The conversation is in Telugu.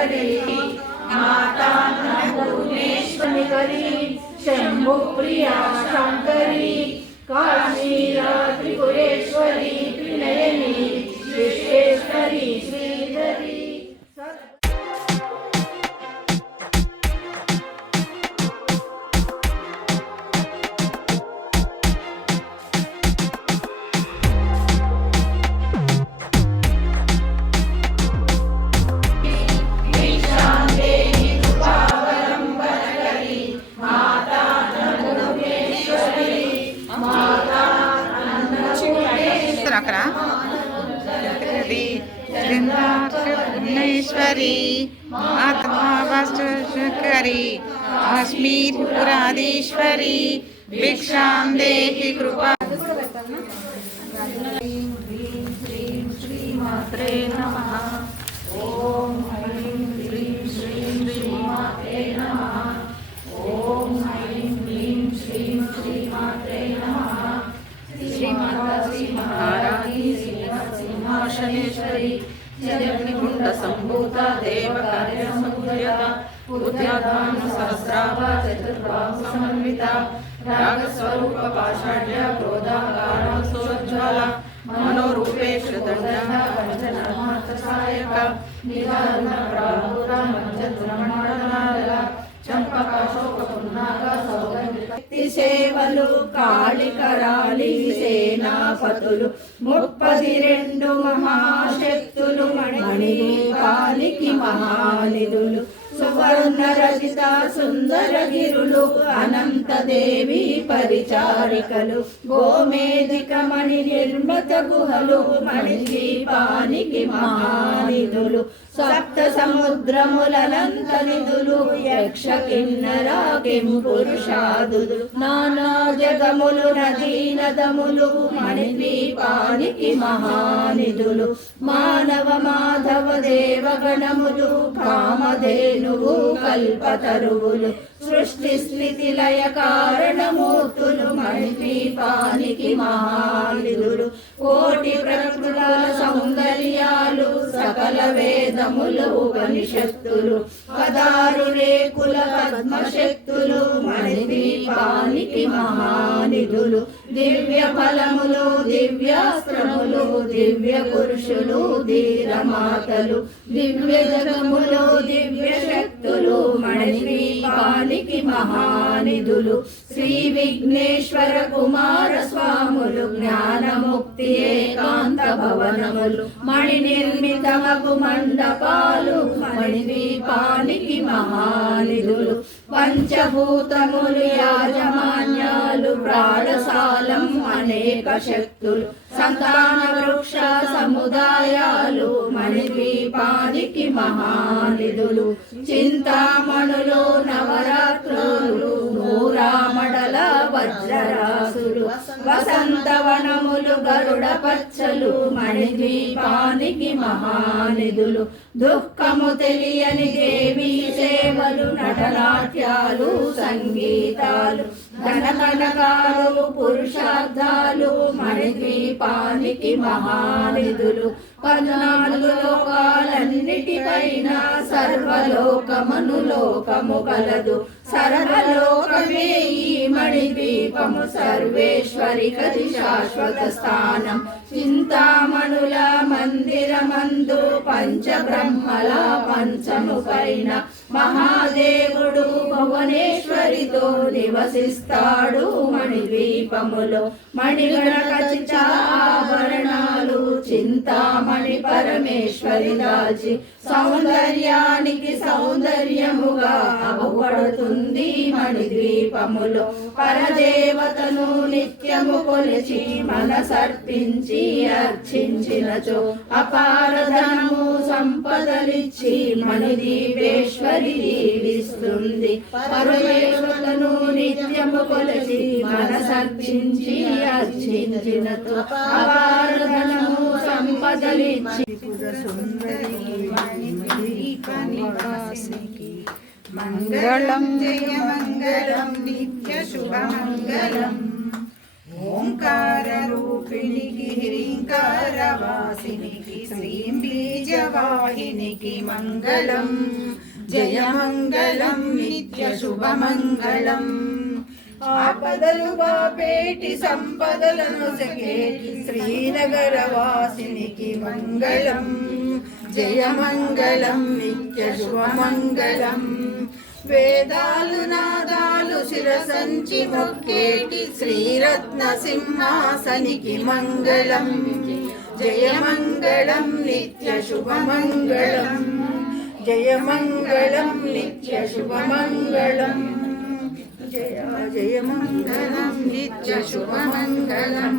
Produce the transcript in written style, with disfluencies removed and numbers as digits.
माता भुवनेश्वरी शंभुप्रिया शंकरी काश्मीर त्रिपुरेश्वरी त्रिनयनी विश्वेश्वरी श्रीधरी। भुवनेश्वरी आत्मा वास्तुशंकरी काश्मीर पुराधीश्वरी भिक्षां देहि कृपा। श्रीमात्रे नमः। ओम ह्रीं श्रीं श्रीं श्रीमात्रे नमः। ओम ह्रीं क्लीं श्रीं श्रीमात्रे नमः। श्रीमाता श्री महारानी सिंहासनेश्वरी जगन्निकुंड संभूता देव कार्य समुद्यता उद्याधान सहस्राभा चतुर्बाहु समन्विता राग स्वरूप पाषाढ्य क्रोधाकार सोज्ज्वला मनोरूपेश दंडः पंचनामार्थ सहायक निदान प्राहुरा मंजद्रमणनाला चंपकाशोक पुन्नाग सौगंधि సేవలు కాళికరాళి సేనాపతులు 32 మహాశక్తులు మణిపాలికి మహానిధులు సువర్ణ రచిత సుందర గిరులు అనంత దేవి పరిచారికలు గోమేధిక మణి నిర్మిత గుహలు మణిద్వీపానికి మహానిధులు సప్త సముద్రములనంత నిధులు యక్ష కిన్నర కిం పురుషాదులు నానా జగములు నదీ నదములు మణిద్వీపానికి మహానిధులు మానవ మాధవ దేవగణములు కామధేనువు కల్పతరువులు సృష్టి స్థితి లయ కారణమూర్తులు మణిద్వీపానికి మహానిధులు కోటి ప్రకృతుల సౌందర్యాలు సకల వేదములు ఉపనిషత్తులు 16 రేకుల పద్మశక్తులు మణిద్వీపానికి మహానిధులు దివ్య ఫలములు దివ్యాస్త్రములు దివ్య పురుషులు ధీరమాతలు దివ్య జగములు దివ్య శక్తులు మణిద్వీపానికి మహానిధులు శ్రీ విఘ్నేశ్వర కుమార స్వాములు జ్ఞానముక్తి ఏకాంత భవనములు మణి నిర్మితమగు మండపాలు మణిద్వీపానికి మహానిధులు పంచభూతములు యాజమాన్యాలు ప్రాణశాలం అనేక శక్తులు సంతాన వృక్ష సముదాయాలు మణిద్వీపానికి మహానిధులు చింతామణులు నవరాత్రులు నూరామడల వజ్రరాసులు వసంతవనములు గరుడ పచ్చలు మణిద్వీపానికి మహానిధులు దుఃఖము తెలియని దేవీ సేవలు నటనాట్యాలు సంగీతాలు ధనకనకాలు పురుషార్థాలు మణిద్వీపానికి మహానిధులు 14 లోకాలన్నిటిపైన సర్వలోకమను లోకము కలదు సర్వలోకమే ఈ మణిద్వీపము సర్వేశ్వరి కది శాశ్వత స్థానం చింతామణుల మందిరమందు పంచబ్రహ్మల పంచము పైన మహాదేవుడు భువనేశ్వరితో నివసిస్తాడు మణిద్వీపములో మణిగణ ఖచ్చిత ఆభరణాలు చింతామణి పరమేశ్వరి దాచి సౌందర్యానికి సౌందర్యముగా అవపడుతుంది మణిద్వీపములో పరదేవతను నిత్యము కొలిచి మనసర్పించి అర్చించినచో అపార ధనము సంపదలిచ్చి మణిద్వీపేశ్వరి దీవిస్తుంది పరదేవతను నిత్యము కొలిచి మనసర్పించి అర్చించినచో అపార ధనము సంపదలిచ్చి మంగళం జయ మంగళం నిత్య శుభ మంగళం ఓంకార రూపిణికి హ్రీంకార వాసినికి శ్రీం బీజ వాహినికి మంగళం జయ మంగళం నిత్య శుభమంగళం ఆపదలు బాపేటి సంపదలను సకేటి శ్రీనగర వాసినికి మంగళం జయ మంగళం నిత్య శుభమంగళం వేదాలు నాదాలు శిరసంచి మొక్కేటి శ్రీరత్న సింహాసనికి మంగళం జయ మంగళం నిత్య శుభమంగళం జయ మంగళం నిత్య శుభమంగళం జయ జయ మంగళం నిత్య శుభమంగళం